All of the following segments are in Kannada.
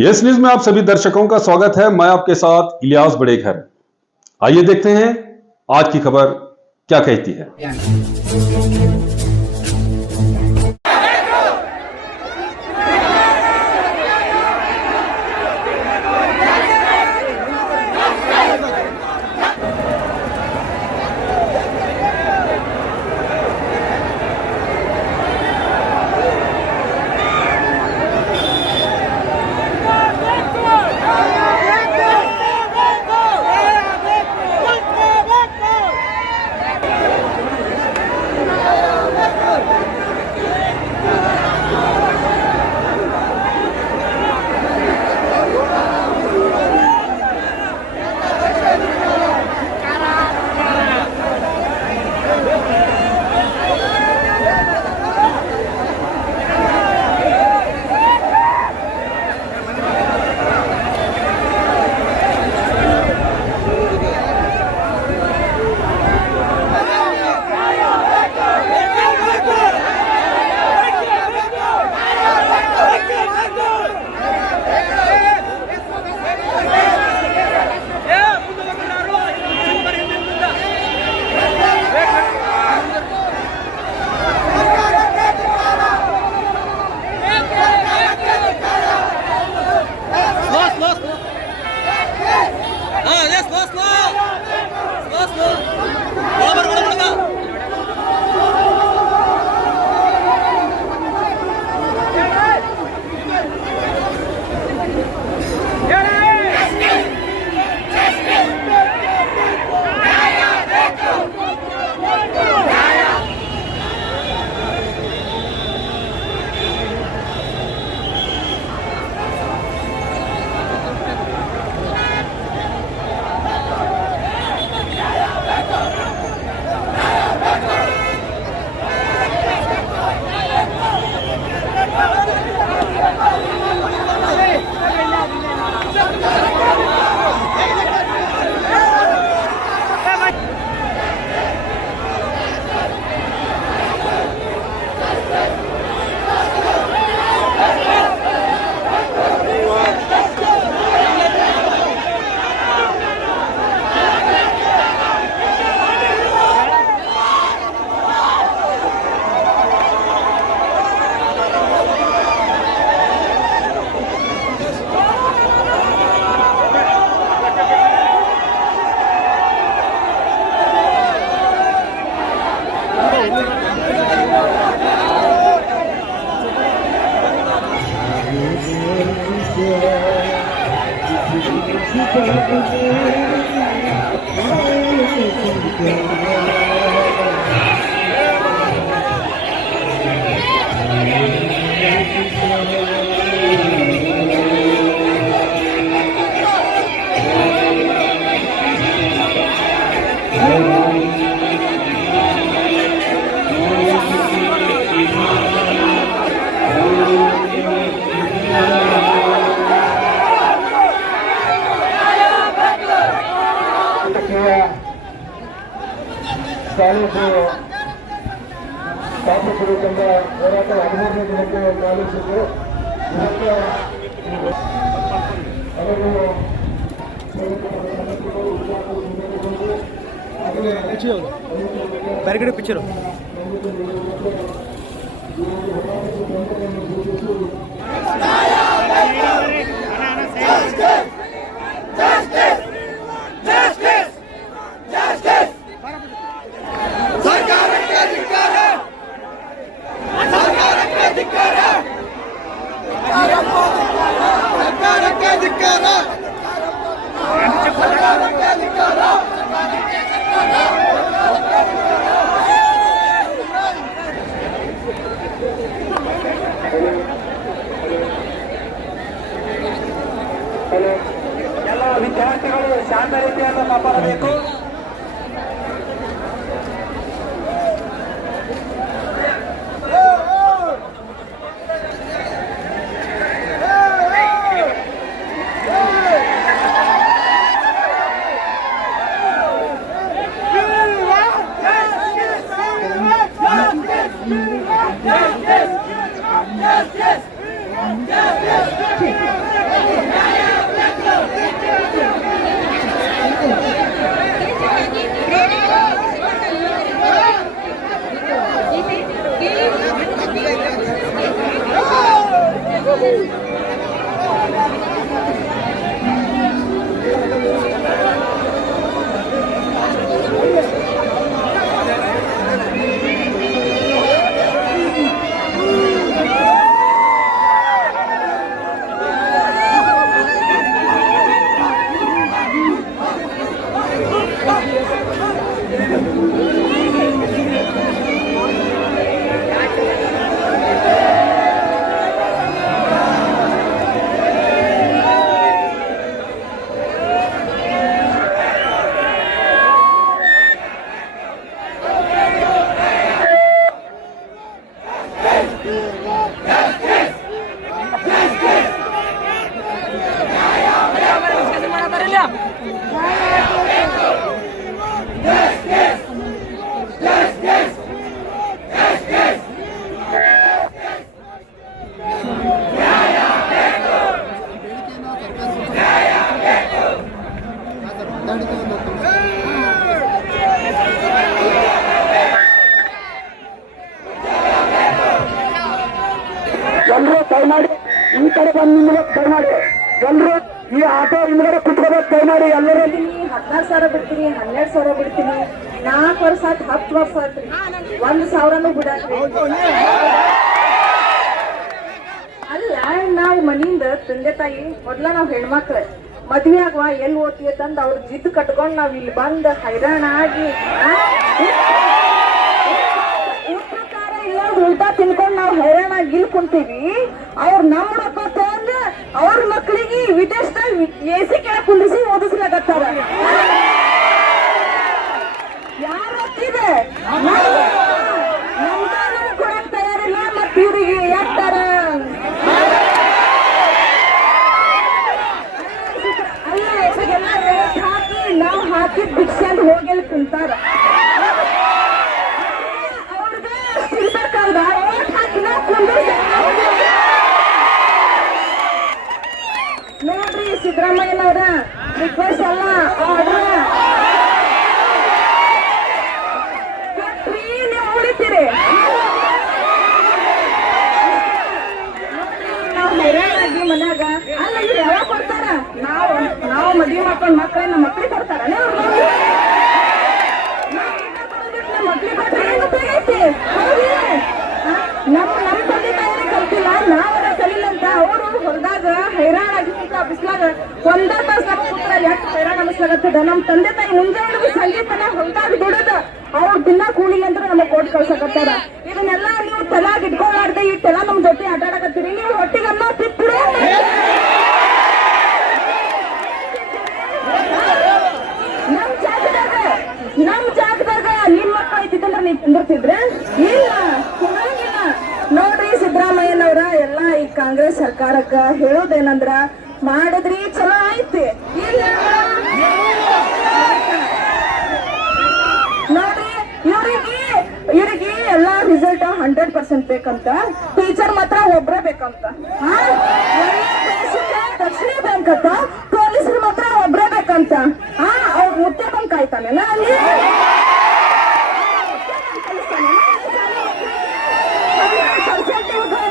यस न्यूज में आप सभी दर्शकों का स्वागत है। मैं आपके साथ इलियास बड़ेखर। आइए देखते हैं आज की खबर क्या कहती है। ಕಾಲೇಜು ಸ್ಥಾಪಕರು ತಂದ ಹೋರಾಟ 13ನೇ ದಿನಕ್ಕೆ ಕಾಲೇಜಿದ್ದು ಇದಕ್ಕೆ बैरिकेड पीछे रहो। ಬಂದು ನಿಲ್ಲಕ್ಕೆ ದಯಮಾಡಿ ಎಲ್ಲರೂ ಈ ಆಟೋ ಹಿಂದ್ಗಡೆ ಕುತ್ಕೋಬೇಕು ದಯಮಾಡಿ ಎಲ್ಲರೂ. 14,000 ಬಿಡ್ತೀನಿ, 12,000 ಬಿಡ್ತೀನಿ, 4 ವರ್ಷ ಆಯ್ತು, 10 ವರ್ಷ ಆಯ್ತು, 1,000 ಬಿಡಾಕ್ರಿ. ಅಲ್ಲ, ನಾವು ಮನಿಯಿಂದ ತಂದೆ ತಾಯಿ ಮೊದ್ಲ ನಾವ್ ಹೆಣ್ಮಕ್ಳು ಮದ್ವೆ ಆಗುವ ಎಲ್ಲಿ ಓದ್ತೀವಿ ತಂದ್ ಅವ್ರ ಜಿದ್ದು ಕಟ್ಕೊಂಡ್ ನಾವ್ ಇಲ್ಲಿ ಬಂದ್ ಹೈರಾಣ ಆಗಿ ಉಪಕಾರ ಇಲ್ಲ ಊಟ ತಿನ್ಕೊಂಡ್ ನಾವ್ ಹೈರಾಣ ಆಗಿ ಇಲ್ಲಿ ಕುಂತೀವಿ. ಅವ್ರ ನಮ್ ರೊಕ್ಕ ತಗೊಂಡ್ ಅವ್ರ ಮಕ್ಳಿಗೆ ವಿದೇಶದಾಗ AC ಕೆಳಗೆ ಕುಂದಿಸಿ ಓದಿಸ್ಲಾಗತ್ತಾರ. ಯಾರು ಓದ್ತಿದೆ ನಮ್ಗೆ ಕೊಡಕ್ ತಯಾರಿಲ್ಲ, ಮತ್ ಇವ್ರಿಗೆ ಯಾಕ್ತಾರ? ನಾವು ಹಾಕಿದ್ ಭಿಕ್ಷೆ ಅಂತ ಹೋಗಿ ಕುಂತಾರ. ಅವ್ರಿಗೆ ಇರ್ಬೇಕಾದ್ರ ಓಟ್ ಹಾಕಿ ನಾವು ನೋಡ್ರಿ ಸಿದ್ದರಾಮಯ್ಯನವ್ರ ರಿಕ್ವೆಸ್ಟ್ ಅಲ್ಲ, ಆರ್ಡರ್ ಕೊಟ್ರಿ ನೀವು ಉಳಿತೀರಿ. ನಾವು ಹೈರಾಣಾಗಿ ಮನ್ಯಾಗ ಅಲ್ಲ ಇವ್ರು ಯಾವಾಗ ಕೊಡ್ತಾರ? ನಾವು ಮದ್ವೆ ಮಾಡ್ಕೊಂಡ್ ಮಕ್ಕಳ ನಮ್ಮ ಮಕ್ಳಿಗೆ ಕೊಡ್ತಾರ ಮಕ್ಳಿಗೆ ಕೊಟ್ಟರೆ ಏನು ಉಪಯೋಗ ಐತಿ? ನಮ್ಮ ತಂದೆ ತಾಯಿನೇ ಕಲ್ತಿಲ್ಲ, ನಾವರ ಕಲಿಲ್ಲ ಅಂತ ಅವರು ಹೊರದಾಗ ಹೈರಾಣಾಗಿ ಬಿಸ್ಲಾಗ ಒಂದೇ ತಾಸು ನಮ್ಮ ಪುತ್ರ ಎಷ್ಟು ಹೈರಾಣ ಅನಿಸ್ಲಾಗತ್ತದ. ನಮ್ಮ ತಂದೆ ತಾಯಿ ಮುಂಜಾನೆ ಸಂಜೆ ತನ ಹೊರದಾಗ ದುಡದ ಅವ್ರ ದಿನ ಕೂಲಿಗೆ ಅಂತ ನಮಗ್ ಕೊಟ್ಟು ಕಳ್ಸಕತ್ತಾರ. ಇದನ್ನೆಲ್ಲ ನೀವು ತಲಾಗ್ ಇಟ್ಕೊಳ್ಳಾರ್ದೆ ಇಟ್ಟೆಲ್ಲ ನಮ್ ಜೊತೆ ಆಟ ಆಡಕತ್ತೀರಿ. ನೀವು ಹೊಟ್ಟಿಗೆ ಅನ್ನ ತಿಪ್ಪಿರು ನಮ್ ಜಾಗದಾಗ ನಿಮ್ ಮಕ್ಕಳು ಐತಿತ್ತಂದ್ರ ನೀವ್ ಕುಂದಿರ್ತಿದ್ರೆ ಇಲ್ಲ, ಕುಂದ್ರಂಗಿಲ್ಲ. ನೋಡ್ರಿ ಸಿದ್ದರಾಮಯ್ಯನವ್ರ ಎಲ್ಲಾ ಈ ಕಾಂಗ್ರೆಸ್ ಸರ್ಕಾರಕ್ಕ ಹೇಳೋದೇನಂದ್ರ ಮಾಡಿದ್ರಿ ಚಲೋ ಐತಿ, ಇಲ್ಲ ನೋಡ್ರಿ ಇವ್ರಿಗೆ ಎಲ್ಲಾ ರಿಸಲ್ಟ್ 100% ಬೇಕಂತ, ಟೀಚರ್ ಮಾತ್ರ ಒಬ್ರೇ ಬೇಕಂತ, ದಕ್ಷಿಣ ಬ್ಯಾಂಕ್ ಅಂತ, ಪೊಲೀಸರು ಮಾತ್ರ ಒಬ್ರೇ ಬೇಕಂತ. ಅವ್ರ ಮುತ್ತೆ ಬಂಕ್ ಆಯ್ತಾನೇನ ಅಲ್ಲಿ?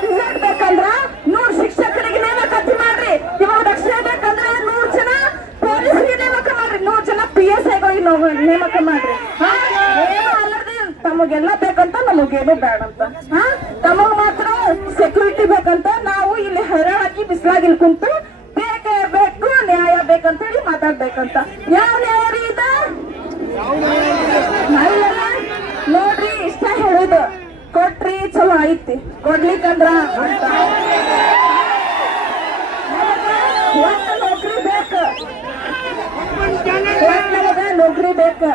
ರಿಸಲ್ಟ್ ಬೇಕಂದ್ರ 100 ಶಿಕ್ಷಕರಿಗೆ ನೇಮಕಾತಿ ಮಾಡ್ರಿ. ಇವಾಗ ದಕ್ಷಿಣ ಬೇಕಂದ್ರ 100 ಜನ ಪೊಲೀಸರಿಗೆ ನೇಮಕ ಮಾಡ್ರಿ, 100 ಜನ PSI ನೇಮಕ ಮಾಡ್ರಿ. ಏನು ಅಲ್ಲದೆ ತಮಗೆಲ್ಲ ಬೇಕಂತ ನಮಗೇನು ಬೇಡಂತ, ತಮಗ್ ಮಾತ್ರ ಸೆಕ್ಯೂರಿಟಿ ಬೇಕಂತ. ನಾವು ಇಲ್ಲಿ ಹೈರಾಣಾಕಿ ಬಿಸ್ಲಾಗಿಲ್ ಕುಂತು ಬೇಕೇ ಬೇಕು, ನ್ಯಾಯ ಬೇಕಂತ ಹೇಳಿ ಮಾತಾಡ್ಬೇಕಂತ. ಯಾವ ನ್ಯಾಯ ರೀ ಇದ? ನೋಡ್ರಿ ಇಷ್ಟ ಹೇಳುದು, ಕೊಟ್ರಿ ಚಲೋ ಐತಿ, ಕೊಡ್ಲಿಕ್ಕಂದ್ರ ಅಂತ ನೌಕರಿ ಬೇಕು, ನೌಕರಿ ಬೇಕು.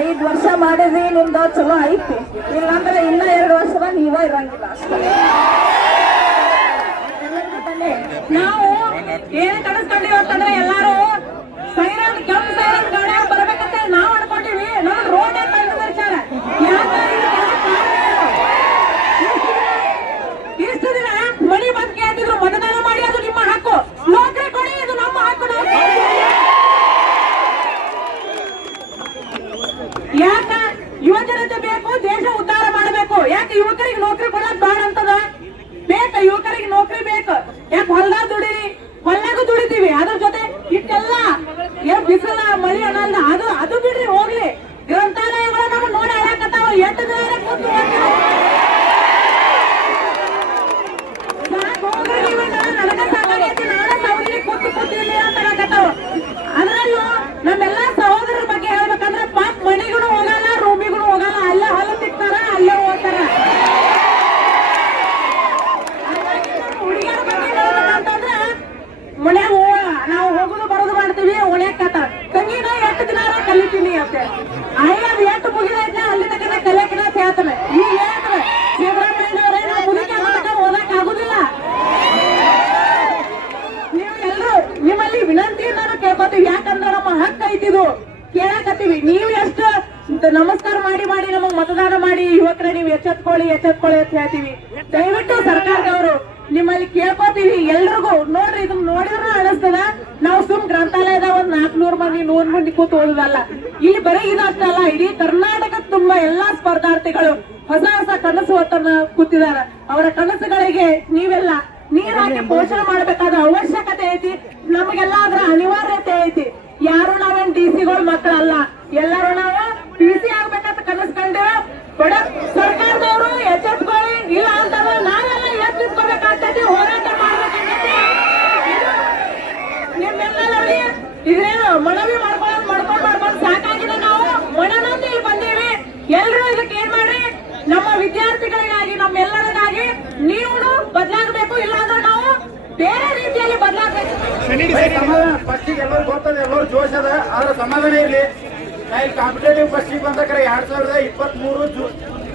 5 ವರ್ಷ ಮಾಡಿದ್ರಿ ನಿಮ್ದು ಚಲೋ ಐತಿ, ಇಲ್ಲಾಂದ್ರೆ ಇನ್ನ 2 ವರ್ಷದ ನೀವ ಇರಂಗಿಲ್ಲ ಅಷ್ಟೇ. ನಾವು ಏನ್ ಕನಸ್ಕೊಂಡಿವಿ ಅಂತಂದ್ರೆ ಎಲ್ಲಾರು ಸೈರನ್ ಕೆಂಪ್ ಸೈರನ್ ಗಾಡಿ ಬರ್ಬೇಕಂತ ನಾವ್ ಅನ್ಕೊಂಡಿವಿ. ನಾವು ರೋಡ್ ವಿಚಾರ ಇಷ್ಟು ದಿನ ಮನಿ ಬಂದ್ ಕೇಳ್ತಿದ್ರು, ಮತದಾನ ಮಾಡಿ ಅದು ನಿಮ್ಮ ಹಕ್ಕು, ನೌಕರಿ ಕೊಡಿ ಇದು ನಮ್ಮ ಹಕ್ಕು. ಯಾಕ ಯುವಜನತೆ ಬೇಕು, ದೇಶ ಉದ್ಧಾರ ಮಾಡಬೇಕು. ಯಾಕೆ ಯುವಕರಿಗೆ ನೌಕರಿ ಕೊಡಕ್ ಬೇಡ ಅಂತದ? ಬೇಕ, ಯುವಕರಿಗೆ ನೌಕರಿ ಬೇಕು. ಯಾಕೆ ಹೊಲ್ದಾಗ ದುಡಿರಿ, ಹೊಲ್ಲಾಗೂ ದುಡಿತೀವಿ, ಅದ್ರ ಜೊತೆ ಇಟ್ಟೆಲ್ಲ ಬಿಸಿಲ ಮಳಿ ಅನ್ನಲ್ಲ, ಅದು ಬಿಡ್ರಿ ಹೋಗ್ಲಿ. ಗ್ರಂಥಾಲಯಗಳು ನಮ್ಮ ನೋಡಿ ಹೇಳಕತ್ತಾವ, 8 ದಿನ ಕೂತು ನನಗ ಸಾಕಾಗೈತಿ, ನಾಳೆ ಸೌದಿಗೆ ಕೂತಿಲ್ಲ ಅಂತ ಹೇಳಕತ್ತಾವ. ಅದ್ರಲ್ಲೂ ನಮ್ಮೆಲ್ಲಾ ಸಹೋದರರ ಬಗ್ಗೆ ಹೇಳ್ಬೇಕಂದ್ರೆ ಪಾಪ ಮನಿಗೂ ಹೋಗಲ್ಲ, ರೂಮಿಗೂ ಹೋಗಲ್ಲ, ಅಲ್ಲೇ ಹೊಲ ತಿಕ್ತಾರ, ಅಲ್ಲೇ ಹೋಗ್ತಾರ. ಹುಡುಗಿಯರ ಬಗ್ಗೆ ಹೇಳ್ಬೇಕಂತಂದ್ರೆ ಮನ್ಯಾಗ ನಾವು ಹೋಗುದು ಬರೋದು ಮಾಡ್ತೀವಿ, ಒಳ್ಯಾಕತ್ತ ತಂಗಿನ 8 ದಿನ ಕಲಿತೀನಿ ಅಂತ ಅಯ್ಯದ್ 8 ಮುಗಿದೈತ ಅಲ್ಲಿ ತಕ್ಕ ಕಲಿಯಕಿನ ಹೇಳ್ತಾನೆ. ಈಗ ಹೇಳ್ತಾರೆ ಸಿದ್ದರಾಮಯ್ಯನವರೇ, ನಾವು ಮುದುಕಿ ಓದಕ್ ಆಗುದಿಲ್ಲ. ನೀವು ಎಲ್ರು ನಿಮ್ಮಲ್ಲಿ ವಿನಂತಿ ನಾನು ಕೇಳ್ಕೊತೀವಿ, ಯಾಕಂದ್ರೆ ನಮ್ಮ ಹಕ್ಕ ಐತಿದು ಕೇಳಕತ್ತೀವಿ. ನೀವು ಎಷ್ಟು ನಮಸ್ಕಾರ ಮಾಡಿ ನಮಗ್ ಮತದಾನ ಮಾಡಿ ಯುವಕರೇ ನೀವು ಎಚ್ಚೆತ್ಕೊಳ್ಳಿ ಅಂತ ಹೇಳ್ತೀವಿ. ದಯವಿಟ್ಟು ಸರ್ಕಾರದವರು ನಿಮ್ಮಲ್ಲಿ ಕೇಳ್ಕೊತೀವಿ ಎಲ್ರಿಗೂ. ನೋಡ್ರಿ ಇದನ್ನ ನೋಡಿದ್ರು ಅನಿಸ್ತದ ನಾವು ಸುಮ್ ಗ್ರಂಥಾಲಯದ 400 ಮಂದಿ 100 ಮಂದಿ ಕೂತು ಓದುದಲ್ಲ. ಇಲ್ಲಿ ಬರೀ ಇದು ಅಷ್ಟಲ್ಲ, ಇಡೀ ಕರ್ನಾಟಕ ತುಂಬಾ ಎಲ್ಲಾ ಸ್ಪರ್ಧಾರ್ಥಿಗಳು ಹೊಸ ಕನಸು ಹೊತ್ತನ್ನ ಕೂತಿದಾರ. ಅವರ ಕನಸುಗಳಿಗೆ ನೀವೆಲ್ಲ ನೀರ್ ಹಾಕಿ ಪೋಷಣೆ ಮಾಡ್ಬೇಕಾದ ಅವಶ್ಯಕತೆ ಐತಿ. ನಮಗೆಲ್ಲ ಅದ್ರ ಅನಿವಾರ್ಯತೆ ಐತಿ. ಯಾರು ನಾವೇನ್ ಡಿಸಿಗಳು ಮಕ್ಕಳಲ್ಲ, ಎಲ್ಲರೂ ನಾವು ಪಿಸಿ ಆಗ್ಬೇಕಂತ ಕನಸ್ಕೊಂಡೇವ. ಬಡ ಸರ್ಕಾರದವರು ಎಚ್ಚೆತ್ಕೊಳ್ಳಿ, ಇಲ್ಲ ಅಂತಂದ್ರೆ ನಾವೆಲ್ಲ ಎಚ್ಚೆತ್ಕೋಬೇಕಾಗ್ತೈತಿ, ಹೋರಾಟ ಮಾಡ್ಬೇಕಾಗ್ತೈತಿ. ನಿಮ್ಮೆಲ್ಲರಲ್ಲಿ ಇದೇನು ಮನವಿ ಮಾಡ್ಕೊಂಡು ಸಾಕಾಗಿದೆ. ನಾವು ಮನನೊಂದು ಇಲ್ಲಿ ಬಂದೀವಿ. ಎಲ್ರು ಇದಕ್ಕೆ ಏನ್ ಮಾಡಿ, ನಮ್ಮ ವಿದ್ಯಾರ್ಥಿಗಳಿಗಾಗಿ ನಮ್ಮೆಲ್ಲರಿಗಾಗಿ ನೀವು ಬದಲಾಗಬೇಕು, ಇಲ್ಲಾಂದ್ರೆ ನಾವು ಬೇರೆ ರೀತಿಯಲ್ಲಿ ಬದಲಾಗಬೇಕು. ಫಸ್ಟಿಗೆ ಎಲ್ಲರೂ ಗೊತ್ತದ, ಎಲ್ಲರೂ ಜೋಶ್ ಅದ, ಆದ್ರೆ ಸಮಾಧಾನ ಇರ್ಲಿ. ನಾ ಇಲ್ಲಿ ಕಾಂಪಿಟೇಟಿವ್ ಫಸ್ಟಿಗೆ ಬಂದಕ್ರೆ 2023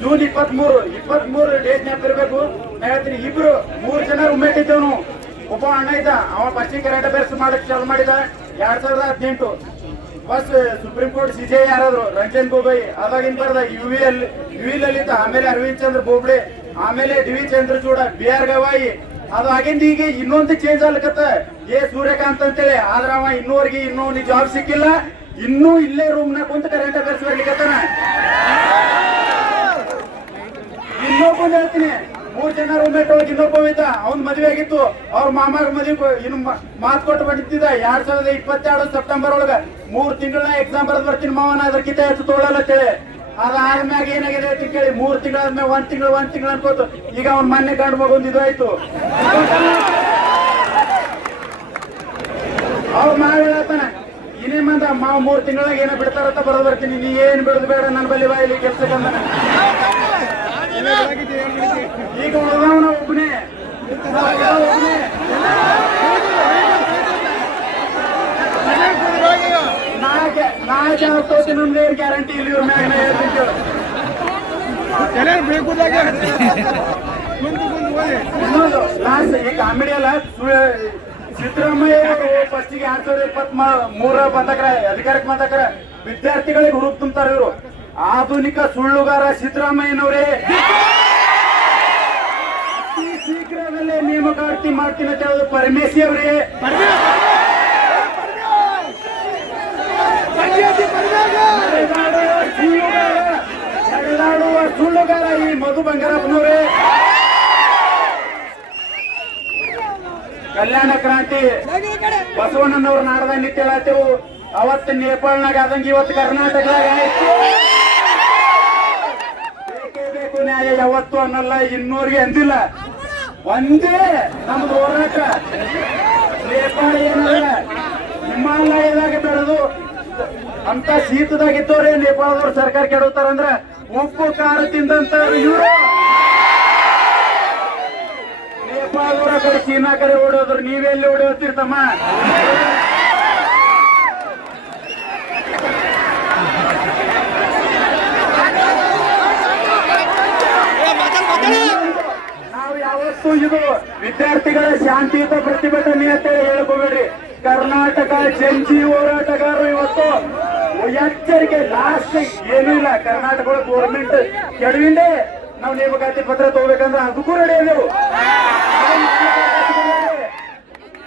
ಜೂನ್ 23 ಡೇಟ್ ನೆನಪಿರ್ಬೇಕು. ನಾ ಹೇಳ್ತೀನಿ, 3 ಜನ ರೂಮ್ಮೇಟ್ ಇದ್ದೇವ್ ನಾವು. ಒಬ್ಬ ಅಣ್ಣ ಇದ್ದ, ಅವ ಫಸ್ಟಿಗೆ ಕರೆಂಟ್ ಅಫೇರ್ಸ್ ಮಾಡಕ್ ಚಾಲು ಮಾಡಿದ 2018. ಫಸ್ಟ್ ಸುಪ್ರೀಂ ಕೋರ್ಟ್ ಸಿಜೆ ಯಾರಾದ್ರು ರಂಜನ್ ಗೊಗೊಯ್, ಅವಾಗಿನ ಬರ್ದ ಯುವಿ ಲಲಿತ, ಆಮೇಲೆ ಅರವಿಂದ್ ಚಂದ್ರ ಬೋಬ್ಡೆ, ಆಮೇಲೆ ಡಿ.ವಿ. ಚಂದ್ರಚೂಡ, ಬಿ.ಆರ್. ಗವಾಯಿ. ಅದು ಆಗಿಂದ ಈಗ ಇನ್ನೊಂದು ಚೇಂಜ್ ಆಗ್ಲಕತ್ತ, ಸೂರ್ಯಕಾಂತ್ ಅಂತೇಳಿ. ಆದ್ರ ಅವ ಇನ್ನೂ ಜಾಬ್ ಸಿಕ್ಕಿಲ್ಲ, ಇನ್ನೂ ಇಲ್ಲೇ ರೂಮ್ ನ ಕುಂತ ಕರೆಂಟ್ ಅಫೇರ್ಸ್ ಬರ್ಲಿಕತ್ತಾನ. ಇನ್ನೊಬ್ಬ ಹೇಳ್ತೀನಿ, 3 ಜನ ರೂಮ್ಮೇಟ್ ಹೋಗಿ ಇನ್ನೊಬ್ಬ ಇದ್ದ, ಅವ್ನ್ ಮದ್ವೆ ಆಗಿತ್ತು. ಅವ್ರ ಮಾಮಾಗ ಮದ್ವೆ ಇನ್ನು ಮಾತು ಕೊಟ್ಟು ಬಂದಿದ್ದ 2022 ಸೆಪ್ಟೆಂಬರ್ ಒಳಗ 3 ತಿಂಗಳ ಎಕ್ಸಾಮ್ ಬರೆದ್ ಬರ್ತೀನಿ ಮಾವನ, ಅದಕ್ಕಿಂತ ಹೆಚ್ಚು ತೋಳಲ್ಲ ಅಂತೇಳಿ. ಅದಾದ್ಮ್ಯಾಗ ಏನಾಗಿದೆ ಅಂತ ಕೇಳಿ 3 ತಿಂಗಳಾದ್ಮೇಲೆ 1 ತಿಂಗಳು ಅನ್ಕೋತು. ಈಗ ಅವ್ನ ಮೊನ್ನೆ ಗಂಡು ಮಗೊಂದು ಇದು ಆಯ್ತು. ಅವ್ರ ಮಾವ ಹೇಳತ್ತಾನ, ಇನ್ನೇ ಮಂದ ಮಾವು 3 ತಿಂಗಳಾಗ ಏನೋ ಬಿಡ್ತಾರಂತ ಬರೋದ್ ಬರ್ತೀನಿ, ನೀ ಏನ್ ಬಿಡದ್ ಬೇಡ ನನ್ನ ಬಲ್ಲಿ ಬಾ ಇಲ್ಲಿ ಕೆಲ್ಸಕ್ಕಂದ. ಈಗ ಉಳಿದವನ ಒಬ್ಬನೇ ನಮ್ದು ಏನ್ ಗ್ಯಾರಂಟಿ ಇಲ್ಲಿ ಇವ್ರ ಮ್ಯಾಗ ಹೇಳ್ತೀನಿ. ಇನ್ನೊಂದು ಲಾಸ್ಟ್ ಈ ಕಾಮಿಡಿ ಅಲ್ಲ, ಸಿದ್ದರಾಮಯ್ಯ ಫಸ್ಟಿಗೆ 2023 ಬಂದಕ್ರ ಅಧಿಕಾರಕ್ಕೆ ಬಂದಕ್ರ ವಿದ್ಯಾರ್ಥಿಗಳಿಗೆ ಹುರುಪ್ ತುಂಬ್ತಾರ ಇವರು. ಆಧುನಿಕ ಸುಳ್ಳುಗಾರ ಸಿದ್ದರಾಮಯ್ಯನವರೇ, ಅತಿ ಶೀಘ್ರದಲ್ಲೇ ನೇಮಕಾತಿ ಮಾಡ್ತೀನಿ ಅಂತ ಹೇಳೋದು ಪರಮೇಶಿ ಅವರೇ. ನಡೆದಾಡುವ ಸುಳ್ಳುಗಾರ ಈ ಮಧು ಬಂಗಾರಪ್ಪನವರೇ. ಕಲ್ಯಾಣ ಕ್ರಾಂತಿ ಬಸವಣ್ಣನವ್ರ ನಾಡದ ನಿತ್ಯ ಹೇಳತ್ತೇವು. ಅವತ್ತು ನೇಪಾಳನಾಗ ಆದಂಗೆ ಇವತ್ತು ಕರ್ನಾಟಕದಾಗ ಆಯ್ತು. ಬೇಕೇ ಬೇಕು ನ್ಯಾಯ ಯಾವತ್ತು ಅನ್ನಲ್ಲ, ಇನ್ನೂರಿಗೆ ಅಂದಿಲ್ಲ. ಒಂದೇ ನಮ್ದು ಹೋರಾಟ. ನೇಪಾಳ ಏನಲ್ಲ, ಹಿಮಾಲಯದಾಗ ಬೆಳೆದು ಅಂತ ಶೀತದಾಗಿದ್ದವ್ರೆ ನೇಪಾಳದವ್ರು ಸರ್ಕಾರ ಕೆಡುತ್ತಾರಂದ್ರ ಉಪ್ಪು ಖಾರ ತಿಂದಂತ ಇವರು. ನೇಪಾಳದವರ ಕಡೆ ಚೀನಾ ಕಡೆ ಓಡೋದ್ರು, ನೀವೆಲ್ಲಿ ಓಡೋತಿರ್ತಮ್ಮ? ನಾವು ಯಾವತ್ತೂ ಇದು ವಿದ್ಯಾರ್ಥಿಗಳ ಶಾಂತಿಯುತ ಪ್ರತಿಭಟನೆ ಅಂತ ಹೇಳ್ಕೋಬೇಡ್ರಿ. ಕರ್ನಾಟಕ ಜಂಟಿ ಹೋರಾಟಗಾರರು ಇವತ್ತು ಎಚ್ಚರಿಕೆ. ಲಾಸ್ಟ್ ಏನೂ ಇಲ್ಲ, ಕರ್ನಾಟಕ ಗೌರ್ಮೆಂಟ್ ಕೆಡವಿಂಡೆ ನಾವು ನೇಮಕಾತಿ ಪತ್ರ ತಗೋಬೇಕಂದ್ರೆ ಅದಕ್ಕೂ ರೆಡಿ ಇದ್ದೆವು.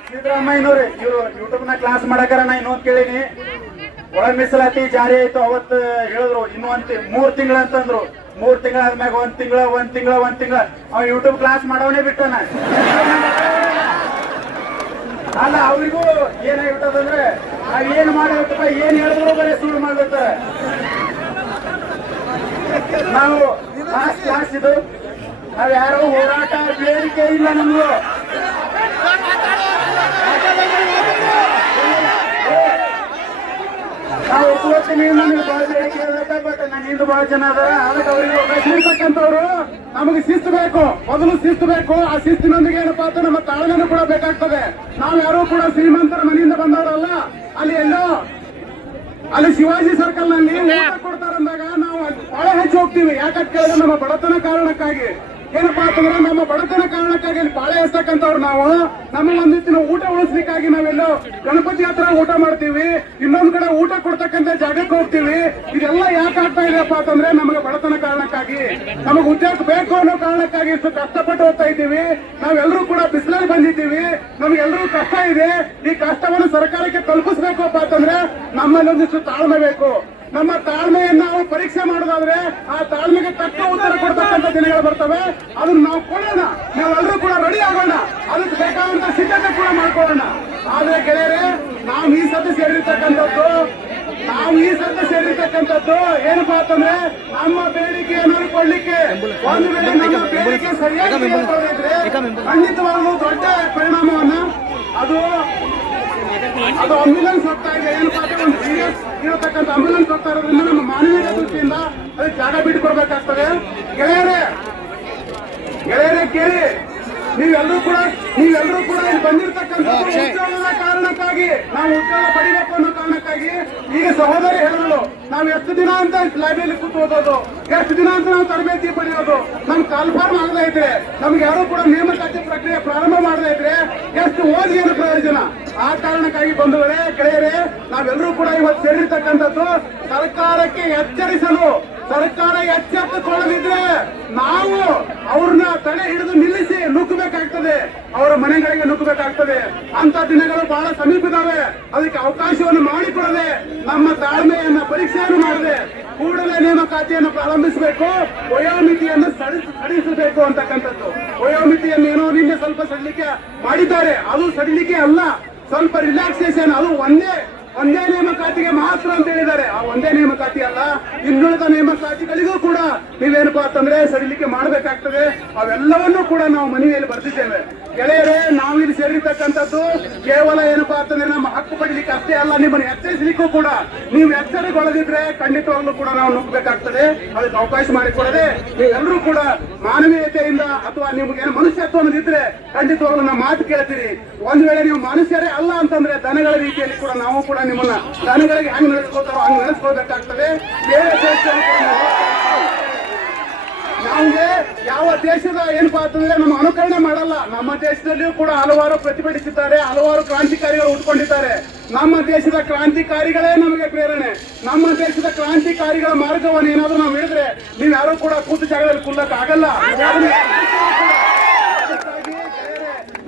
ಸಿದ್ದರಾಮಯ್ಯನವ್ರೆ ಇವರು ಯೂಟ್ಯೂಬ್ ನ ಕ್ಲಾಸ್ ಮಾಡಕಾರ ನಾ ಇನ್ನೊಂದು ಕೇಳೀನಿ, ಒಳ ಮೀಸಲಾತಿ ಜಾರಿ ಆಯ್ತು. ಅವತ್ತು ಹೇಳಿದ್ರು ಇನ್ನೂ 3 ತಿಂಗಳ ಅಂತಂದ್ರು. 3 ತಿಂಗಳಾದ್ಮ್ಯಾಗ 1 ತಿಂಗಳ ಅವ ಯೂಟ್ಯೂಬ್ ಕ್ಲಾಸ್ ಮಾಡವನೇ ಬಿಟ್ಟನ. ಅಲ್ಲ, ಅವ್ರಿಗೂ ಏನಾಗಿಬಿಟ್ಟದಂದ್ರೆ ನಾವೇನ್ ಮಾಡಿರ್ತಪ್ಪ, ಏನ್ ಹೇಳಿದ್ರು ಬರೀ ಸುಳ್ಳು ಮಾಡ್ಬಿಡ್ತಾರೆ. ನಾವು ಕ್ಲಾಸ್ ಇದು, ನಾವ್ ಯಾರೋ ಹೋರಾಟ ಬೇಡಿಕೆ ಇಲ್ಲ ನಮ್ದು. ನಾವು ಒಪ್ಕೋತೀನಿ, ನಮಗೆ ಬಹಳ ಬೇಡಿಕೆ ಇರುತ್ತೆ. ಬಟ್ ನನ್ನಿಂದ ಬಹಳ ಜನ ಅದಾರ, ಅದಕ್ಕೆ ಅವ್ರಿಗೆ ಇರ್ತಕ್ಕಂಥವ್ರು ನಮಗೆ ಶಿಸ್ತು ಬೇಕು, ಮೊದಲು ಶಿಸ್ತು ಬೇಕು. ಆ ಶಿಸ್ತಿನೊಂದಿಗೆ ಏನಪ್ಪಾ ಅಂತ ನಮ್ಮ ತಾಳ್ಮೆನೂ ಕೂಡ ಬೇಕಾಗ್ತದೆ. ನಾವು ಯಾರು ಕೂಡ ಶ್ರೀಮಂತರ ಮನೆಯಿಂದ ಬಂದವರಲ್ಲ. ಅಲ್ಲಿ ಶಿವಾಜಿ ಸರ್ಕಲ್ ನಲ್ಲಿ ಊಟ ಕೊಡ್ತಾರಂದಾಗ ನಾವು ಬಹಳ ಹೆಚ್ಚು ಹೋಗ್ತೀವಿ. ಯಾಕಂತ ಕೇಳಿದ್ರೆ ನಮ್ಮ ಬಡತನ ಕಾರಣಕ್ಕಾಗಿ. ಏನಪ್ಪಾ ಅಂತಂದ್ರೆ ನಮ್ಮ ಬಡತನ ಕಾರಣಕ್ಕಾಗಿ ಅಲ್ಲಿ ಪಾಳೆ ಎಸ್ತಕ್ಕಂಥವ್ರು ನಾವು. ನಮ್ಮ ಒಂದಿತ್ತಿನ ಊಟ ಉಳಿಸ್ಲಿಕ್ಕಾಗಿ ನಾವೆಲ್ಲೋ ಗಣಪತಿ ಹತ್ರ ಊಟ ಮಾಡ್ತೀವಿ, ಇನ್ನೊಂದ್ ಕಡೆ ಊಟ ಕೊಡ್ತಕ್ಕಂಥ ಜಾಗಕ್ಕೆ ಹೋಗ್ತೀವಿ. ಇದೆಲ್ಲ ಯಾಕೆ ಆಗ್ತಾ ಇದೆಯಪ್ಪ ಅಂತಂದ್ರೆ ನಮಗೆ ಬಡತನ ಕಾರಣಕ್ಕಾಗಿ, ನಮಗೆ ಉದ್ಯೋಗ ಬೇಕು ಅನ್ನೋ ಕಾರಣಕ್ಕಾಗಿ ಇಷ್ಟು ಕಷ್ಟಪಟ್ಟು ಹೋಗ್ತಾ ಇದ್ದೀವಿ. ನಾವೆಲ್ಲರೂ ಕೂಡ ಬಿಸಿಲಲ್ಲಿ ಬಂದಿದ್ದೀವಿ, ನಮ್ಗೆಲ್ಲರೂ ಕಷ್ಟ ಇದೆ. ಈ ಕಷ್ಟವನ್ನು ಸರ್ಕಾರಕ್ಕೆ ತಲುಪಿಸ್ಬೇಕಪ್ಪ ಅಂತಂದ್ರೆ ನಮ್ಮಲ್ಲಿ ಒಂದಿಷ್ಟು ತಾಳ್ಮೆ ಬೇಕು. ನಮ್ಮ ತಾಳ್ಮೆಯನ್ನ ನಾವು ಪರೀಕ್ಷೆ ಮಾಡೋದಾದ್ರೆ ಆ ತಾಳ್ಮೆಗೆ ತಕ್ಕ ಉತ್ತರ ಕೊಡ್ತಕ್ಕಂಥ ದಿನಗಳು ಬರ್ತವೆ. ಅದನ್ನ ನಾವು ಕೊಡೋಣ. ನಾವೆಲ್ಲರೂ ಕೂಡ ರೆಡಿ ಆಗೋಣ, ಅದಕ್ಕೆ ಬೇಕಾದಂತ ಸಿದ್ಧತೆ ಕೂಡ ಮಾಡ್ಕೊಳ್ಳೋಣ. ಆದ್ರೆ ಗೆಳೆಯರೆ, ನಾವು ಈ ಸತಿ ಸೇರಿರ್ತಕ್ಕಂಥದ್ದು ಏನಪ್ಪಾ ಅಂತಂದ್ರೆ ನಮ್ಮ ಬೇಡಿಕೆಯನ್ನು ಕೊಡ್ಲಿಕ್ಕೆ. ಒಂದು ವೇಳೆ ನಮ್ಮ ಬೇಡಿಕೆ ಸರಿಯಾಗಿ ಇದ್ರೆ ಖಂಡಿತವಾಗ್ಲೂ ದೊಡ್ಡ ಪರಿಣಾಮವನ್ನ ಅದು ಆಂಬ್ಯುಲೆನ್ಸ್ ಹೋಗ್ತಾ ಇದೆ. ಏನಪ್ಪಾ ಅಂದ್ರೆ ಒಂದು ಸೀರಿಯಸ್ ಇರತಕ್ಕಂಥ ಆಂಬ್ಯುಲೆನ್ಸ್ ಹೋಗ್ತಾ ಇರೋದ್ರಿಂದ ನಮ್ಮ ಮಾನವೀಯತೆ ದೃಷ್ಟಿಯಿಂದ ಅದಕ್ಕೆ ಜಾಗ ಬಿಟ್ಟುಕೊಡ್ಬೇಕಾಗ್ತದೆ. ಗೆಳೆಯರೇ ಕೇಳಿ, ನೀವೆಲ್ಲರೂ ಕೂಡ ಇಲ್ಲಿ ಬಂದಿರತಕ್ಕಂಥ ಉದ್ಯೋಗದ ಕಾರಣಕ್ಕಾಗಿ, ನಾವು ಉದ್ಯೋಗ ಪಡಿಬೇಕು ಅನ್ನೋ ಕಾರಣಕ್ಕಾಗಿ ಈಗ ಸಹೋದರಿ ಹೇಳಿದ್ರು, ನಾವು ಎಷ್ಟು ದಿನ ಅಂತ ಲೈಬ್ರರಿ ಕೂತು ಓದೋದು, ಎಷ್ಟು ದಿನ ಅಂತ ನಾವು ತರಬೇತಿ ಪಡೆಯೋದು, ನಮ್ ಕಾಲ್ಫಾರ್ಮ್ ಆಗದೇ ಇದ್ರೆ, ನಮ್ಗೆ ಯಾರು ಕೂಡ ನೇಮಕಾತಿ ಪ್ರಕ್ರಿಯೆ ಪ್ರಾರಂಭ ಮಾಡದೇ ಇದ್ರೆ ಎಷ್ಟು ಓದಿ ಏನು ಪ್ರಯೋಜನ? ಆ ಕಾರಣಕ್ಕಾಗಿ ಬಂಧುಗಳೇ, ಗೆಳೆಯರೇ, ನಾವೆಲ್ಲರೂ ಕೂಡ ಇವತ್ತು ಸೇರಿರ್ತಕ್ಕಂಥದ್ದು ಸರ್ಕಾರಕ್ಕೆ ಎಚ್ಚರಿಸಲು. ಸರ್ಕಾರ ಎಚ್ಚೆತ್ತುಕೊಳ್ಳದಿದ್ರೆ ನಾವು ಅವ್ರನ್ನ ತಡೆ ಹಿಡಿದು ನಿಲ್ಲಿಸಿ ನುಗ್ಗಬೇಕಾಗ್ತದೆ, ಅವರ ಮನೆಗಳಿಗೆ ನುಗ್ಗಬೇಕಾಗ್ತದೆ. ಅಂತ ದಿನಗಳು ಬಹಳ ಸಮೀಪದವೆ. ಅದಕ್ಕೆ ಅವಕಾಶವನ್ನು ಮಾಡಿಕೊಡದೆ, ನಮ್ಮ ತಾಳ್ಮೆಯನ್ನ ಪರೀಕ್ಷೆಯನ್ನು ಮಾಡದೆ ಕೂಡಲೇ ನೇಮಕಾತಿಯನ್ನು ಪ್ರಾರಂಭಿಸಬೇಕು, ವಯೋಮಿತಿಯನ್ನು ಸಡಿಲಿಸಬೇಕು ಅಂತಕ್ಕಂಥದ್ದು. ವಯೋಮಿತಿಯನ್ನು ಏನೋ ನಿನ್ನೆ ಸ್ವಲ್ಪ ಸಡಿಲಿಕೆ ಮಾಡಿದ್ದಾರೆ, ಅದು ಸಡಿಲಿಕೆ ಅಲ್ಲ, ಸ್ವಲ್ಪ ರಿಲ್ಯಾಕ್ಸೇಷನ್. ಅದು ಒಂದೇ ನೇಮಕಾತಿಗೆ ಮಾತ್ರ ಅಂತ ಹೇಳಿದ್ದಾರೆ. ಆ ಒಂದೇ ನೇಮಕಾತಿ ಅಲ್ಲ, ಇನ್ನುಳಿದ ನೇಮಕಾತಿಗಳಿಗೂ ಕೂಡ ನೀವೇನಪ್ಪಾ ಅಂತಂದ್ರೆ ಸಡಿಲಿಕೆ ಮಾಡಬೇಕಾಗ್ತದೆ. ಅವೆಲ್ಲವನ್ನೂ ಕೂಡ ನಾವು ಮನವಿಯಲ್ಲಿ ಬರ್ತಿದ್ದೇವೆ. ಗೆಳೆಯರೇ, ನಾವು ಇಲ್ಲಿ ಸೇರಿರ್ತಕ್ಕಂಥದ್ದು ಕೇವಲ ಏನಪ್ಪಾ ಅಂತಂದ್ರೆ ನಮ್ಮ ಹಕ್ಕು ಪಡಿಲಿಕ್ಕೆ ಅಷ್ಟೇ ಅಲ್ಲ, ನಿಮ್ಮನ್ನು ಎಚ್ಚರಿಸಲಿಕ್ಕೂ ಕೂಡ. ನೀವು ಎಚ್ಚರಿಕೊಳ್ಳದಿದ್ರೆ ಖಂಡಿತವಾಗ್ಲೂ ಕೂಡ ನಾವು ನುಗ್ಗಬೇಕಾಗ್ತದೆ. ಅದಕ್ಕೆ ಅವಕಾಶ ಮಾಡಿಕೊಡದೆ ನೀವೆಲ್ಲರೂ ಕೂಡ ಮಾನವೀಯತೆಯಿಂದ ಅಥವಾ ನಿಮ್ಗೆ ಮನುಷ್ಯತ್ವ ಅನ್ನೋದಿದ್ರೆ ಖಂಡಿತವಾಗ್ಲೂ ನಮ್ಮ ಮಾತು ಕೇಳ್ತೀರಿ. ಒಂದ್ ವೇಳೆ ನೀವು ಮನುಷ್ಯರೇ ಅಲ್ಲ ಅಂತಂದ್ರೆ ದನಗಳ ರೀತಿಯಲ್ಲಿ ಕೂಡ ನಾವು ಕೂಡ ನಿಮ್ಮನ್ನ ದನಗಳಿಗೆ ಹೆಂಗ್ ನಡೆಸ್ಕೋತಾರೋ ಹಂಗ್ ನಡೆಸ್ಕೋಬೇಕಾಗ್ತದೆ. ಬೇರೆ ನಮ್ಗೆ ಯಾವ ದೇಶದ ಏನಪ್ಪಾ ಅಂತಂದ್ರೆ ನಮ್ಮ ಅನುಕರಣೆ ಮಾಡಲ್ಲ. ನಮ್ಮ ದೇಶದಲ್ಲಿಯೂ ಕೂಡ ಹಲವಾರು ಪ್ರತಿಭಟಿಸಿದ್ದಾರೆ, ಹಲವಾರು ಕ್ರಾಂತಿಕಾರಿಗಳು ಉಟ್ಕೊಂಡಿದ್ದಾರೆ. ನಮ್ಮ ದೇಶದ ಕ್ರಾಂತಿಕಾರಿಗಳೇ ನಮಗೆ ಪ್ರೇರಣೆ. ನಮ್ಮ ದೇಶದ ಕ್ರಾಂತಿಕಾರಿಗಳ ಮಾರ್ಗವನ್ನು ಏನಾದ್ರೂ ನಾವು ಹೇಳಿದ್ರೆ ನೀವು ಯಾರು ಕೂಡ ಕೂತು ಜಾಗದಲ್ಲಿ ಕುಲ್ಲಕ್ ಆಗಲ್ಲ.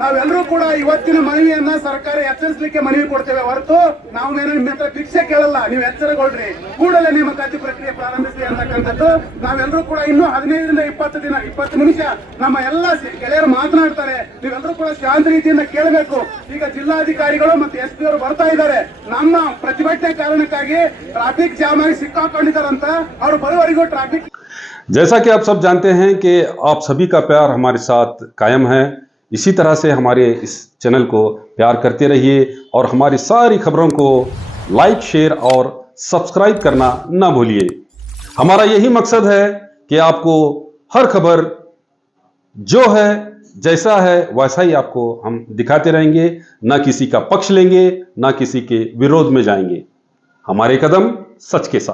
ನಾವೆಲ್ಲರೂ ಕೂಡ ಇವತ್ತಿನ ಮನವಿಯನ್ನ ಸರ್ಕಾರ ಎಚ್ಚರಿಸಲಿಕ್ಕೆ ಮನವಿ ಕೊಡ್ತೇವೆ ಹೊರತು ನಾವೇನೋ ನಿಮ್ಮ ಹತ್ರ ಭಿಕ್ಷೆ ಕೇಳಲ್ಲ. ನೀವು ಎಚ್ಚರಗೊಳ್ರಿ, ಕೂಡಲೇ ನೇಮಕಾತಿ ಪ್ರಕ್ರಿಯೆ ಪ್ರಾರಂಭಿಸಿ ಅಂತಕ್ಕಂಥದ್ದು. ನಾವೆಲ್ಲರೂ ಕೂಡ ಇನ್ನೂ 15ರಿಂದ 20 ನಿಮಿಷ ನಮ್ಮ ಎಲ್ಲ ಗೆಳೆಯರು ಮಾತನಾಡ್ತಾರೆ. ನೀವೆಲ್ಲರೂ ಕೂಡ ಶಾಂತ ರೀತಿಯಿಂದ ಕೇಳಬೇಕು. ಈಗ ಜಿಲ್ಲಾಧಿಕಾರಿಗಳು ಮತ್ತು ಎಸ್ಪಿ ಅವರು ಬರ್ತಾ ಇದ್ದಾರೆ. ನಮ್ಮ ಪ್ರತಿಭಟನೆ ಕಾರಣಕ್ಕಾಗಿ ಟ್ರಾಫಿಕ್ ಜಾಮ್ ಆಗಿ ಸಿಕ್ಕಾಕೊಂಡಿದ್ದಾರಂತ. ಅವರು ಬರುವವರೆಗೂ ट्रैफिक। जैसा कि आप सब जानते हैं कि आप सभी का प्यार हमारे साथ कायम है, इसी तरह से हमारे इस चैनल को प्यार करते रहिए और हमारी सारी खबरों को लाइक, शेयर और सब्सक्राइब करना ना भूलिए। हमारा यही मकसद है कि आपको हर खबर जो है जैसा है वैसा ही आपको हम दिखाते रहेंगे, ना किसी का पक्ष लेंगे, ना किसी के विरोध में जाएंगे। हमारे कदम सच के साथ।